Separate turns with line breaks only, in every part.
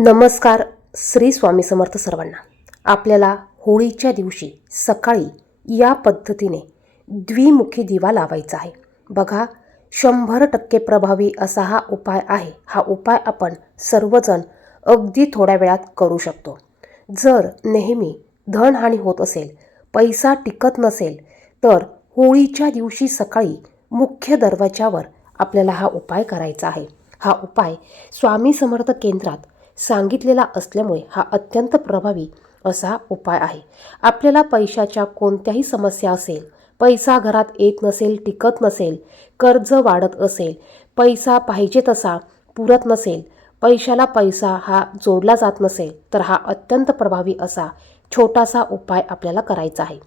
नमस्कार श्री स्वामी समर्थ सर्वांना. आपल्याला होळीच्या दिवशी सकाळी या पद्धतीने द्विमुखी दिवा लावायचा आहे. बघा शंभर टक्के प्रभावी असा हा उपाय आहे. हा उपाय आपण सर्वजण अगदी थोड्या वेळात करू शकतो. जर नेहमी धनहानी होत असेल पैसा टिकत नसेल तर होळीच्या दिवशी सकाळी मुख्य दरवाजावर आपल्याला हा उपाय करायचा आहे. हा उपाय स्वामी समर्थ केंद्रात सांगितलेला असल्यामुळे हा अत्यंत प्रभावी असा उपाय आहे. आपल्याला पैशाच्या कोणत्याही समस्या असेल पैसा घरात येत नसेल टिकत नसेल कर्ज वाढत असेल पैसा पाहिजे तसा पुरत नसेल पैशाला पैसा हा जोडला जात नसेल तर हा अत्यंत प्रभावी असा छोटासा उपाय आपल्याला करायचा आहे.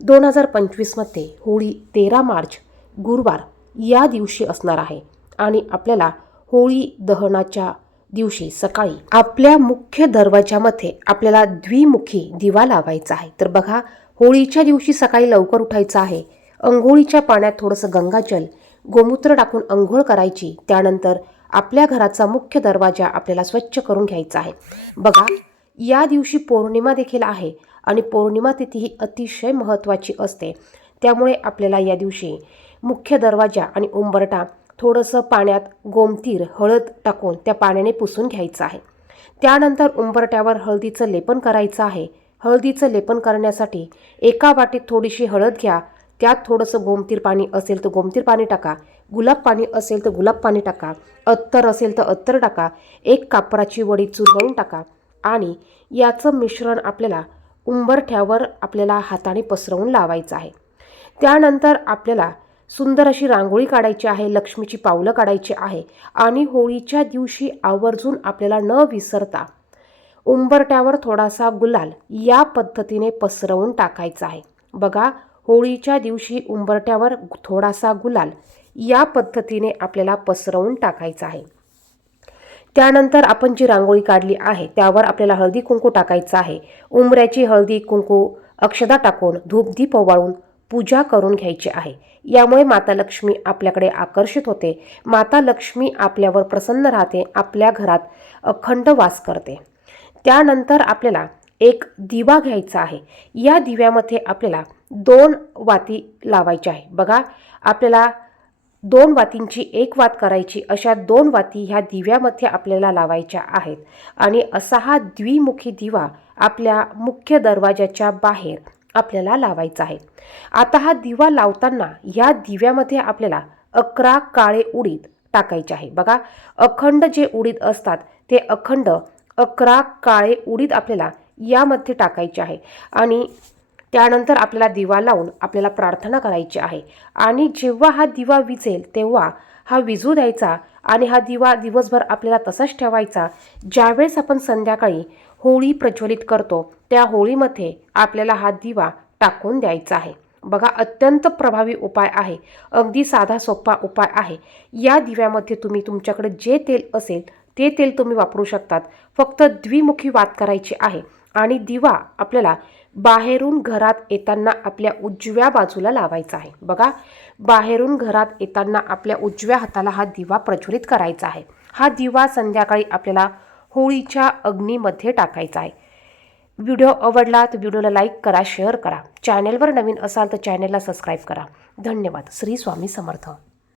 दोन हजार पंचवीसमध्ये होळी तेरा मार्च गुरुवार या दिवशी असणार आहे आणि आपल्याला होळी दहनाच्या दिवशी सकाळी आपल्या मुख्य दरवाजामध्ये आपल्याला द्विमुखी दिवा लावायचा आहे. तर बघा होळीच्या दिवशी सकाळी लवकर उठायचं आहे. अंघोळीच्या पाण्यात थोडंसं गंगाजल गोमूत्र टाकून अंघोळ करायची त्यानंतर आपल्या घराचा मुख्य दरवाजा आपल्याला स्वच्छ करून घ्यायचा आहे. बघा या दिवशी पौर्णिमा देखील आहे आणि पौर्णिमा तिथी ही अतिशय महत्त्वाची असते. त्यामुळे आपल्याला या दिवशी मुख्य दरवाजा आणि उंबरटा थोडंसं पाण्यात गोमतीर हळद टाकून त्या पाण्याने पुसून घ्यायचं आहे. त्यानंतर उंबरट्यावर हळदीचं लेपन करायचं आहे. हळदीचं लेपन करण्यासाठी एका वाटीत थोडीशी हळद घ्या. त्यात थोडंसं गोमतीर पाणी असेल तर गोमतीर पाणी टाका. गुलाब पाणी असेल तर गुलाब पाणी टाका. अत्तर असेल तर अत्तर टाका. एक कापराची वडी चुरवून टाका. आणि याचं मिश्रण आपल्याला उंबरठ्यावर आपल्याला हाताने पसरवून लावायचं आहे. त्यानंतर आपल्याला सुंदर अशी रांगोळी काढायची आहे लक्ष्मीची पावलं काढायची आहे आणि होळीच्या दिवशी आवर्जून आपल्याला न विसरता उंबरट्यावर थोडासा गुलाल या पद्धतीने पसरवून टाकायचा आहे. बघा होळीच्या दिवशी उंबरट्यावर थोडासा गुलाल या पद्धतीने आपल्याला पसरवून टाकायचा आहे. त्यानंतर आपण जी रांगोळी काढली आहे त्यावर आपल्याला हळदी कुंकू टाकायचं आहे. उंबऱ्याची हळदी कुंकू अक्षदा टाकून धूपदीप ओवाळून पूजा करून घ्यायची आहे. यामुळे माता लक्ष्मी आपल्याकडे आकर्षित होते. माता लक्ष्मी आपल्यावर प्रसन्न राहते आपल्या घरात अखंड वास करते. त्यानंतर आपल्याला एक दिवा घ्यायचा आहे. या दिव्यामध्ये आपल्याला दोन वाती लावायच्या आहे. बघा आपल्याला दोन वातींची एक वात करायची अशा दोन वाती ह्या दिव्यामध्ये आपल्याला लावायच्या आहेत. आणि असा हा द्विमुखी दिवा आपल्या मुख्य दरवाजाच्या बाहेर आपल्याला लावायचा आहे. आता हा दिवा लावताना या दिव्यामध्ये आपल्याला अकरा काळे उडीद टाकायचे आहे. बघा अखंड जे उडीद असतात ते अखंड अकरा काळे उडीद आपल्याला यामध्ये टाकायचे आहे. आणि त्यानंतर आपल्याला दिवा लावून आपल्याला प्रार्थना करायची आहे. आणि जेव्हा हा दिवा विजेल तेव्हा हा विजू द्यायचा आणि हा दिवा दिवसभर आपल्याला तसाच ठेवायचा. ज्यावेळेस आपण संध्याकाळी होळी प्रज्वलित करतो. त्या होळीमध्ये आपल्याला हा दिवा टाकून द्यायचा आहे. बघा अत्यंत प्रभावी उपाय आहे. अगदी साधा सोपा उपाय आहे. या दिव्यामध्ये तुम्ही तुमच्याकडे जे तेल असेल ते तेल तुम्ही वापरू शकतात. फक्त द्विमुखी वात करायची आहे आणि दिवा आपल्याला बाहेरून घरात येताना आपल्या उजव्या बाजूला लावायचा आहे. बघा बाहेरून घरात येताना आपल्या उजव्या हाताला हा दिवा प्रज्वलित करायचा आहे. हा दिवा संध्याकाळी आपल्याला होळीच्या अग्नीमध्ये टाकायचा आहे. व्हिडिओ आवडला तर व्हिडिओला लाईक करा शेअर करा. चॅनेलवर नवीन असाल तर चॅनेलला सबस्क्राईब करा. धन्यवाद. श्री स्वामी समर्थ.